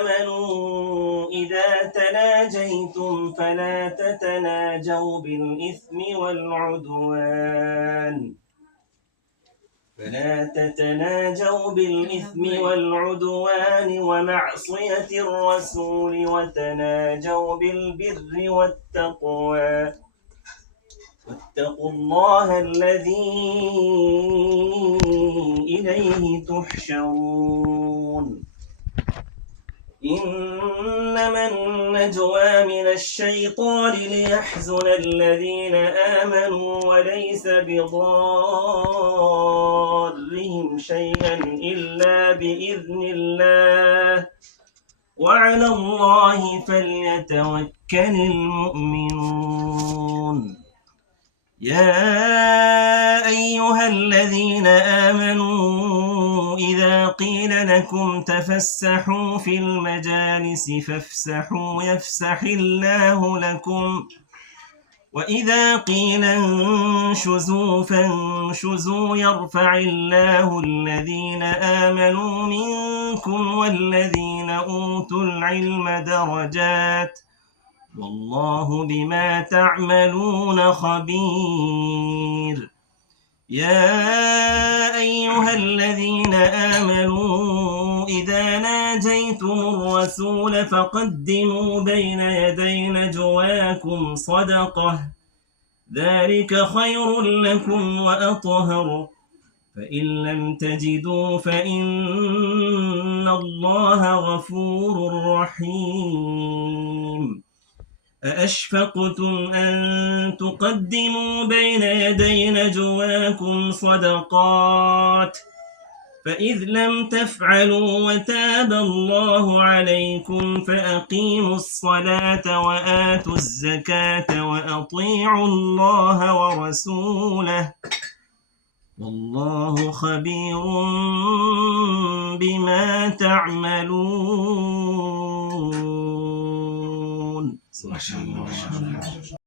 آمنوا إذا تناجيتم فلا تتناجوا بالإثم والعدوان ومعصية الرسول وتناجوا بالبر والتقوى واتقوا الله الذي إليه تحشرون. إنما النجوى من الشيطان ليحزن الذين آمنوا وليس بضارهم شيئا إلا بإذن الله وعلى الله فليتوكل المؤمنون. يا أيها الذين آمنوا إذا قيل لكم تفسحوا في المجالس فافسحوا يفسح الله لكم وإذا قيل انشزوا فانشزوا يرفع الله الذين آمنوا منكم والذين أوتوا العلم درجات والله بما تعملون خبير. يا أيها الذين آمنوا إذا ناجيتم الرسول فقدموا بين يدي نجواكم صدقة ذلك خير لكم وأطهر فإن لم تجدوا فإن الله غفور رحيم. أأشفقتم أن تقدموا بين يدي نجواكم صدقات فإذ لم تفعلوا وتاب الله عليكم فأقيموا الصلاة وآتوا الزكاة وأطيعوا الله ورسوله والله خبير بما تعملون.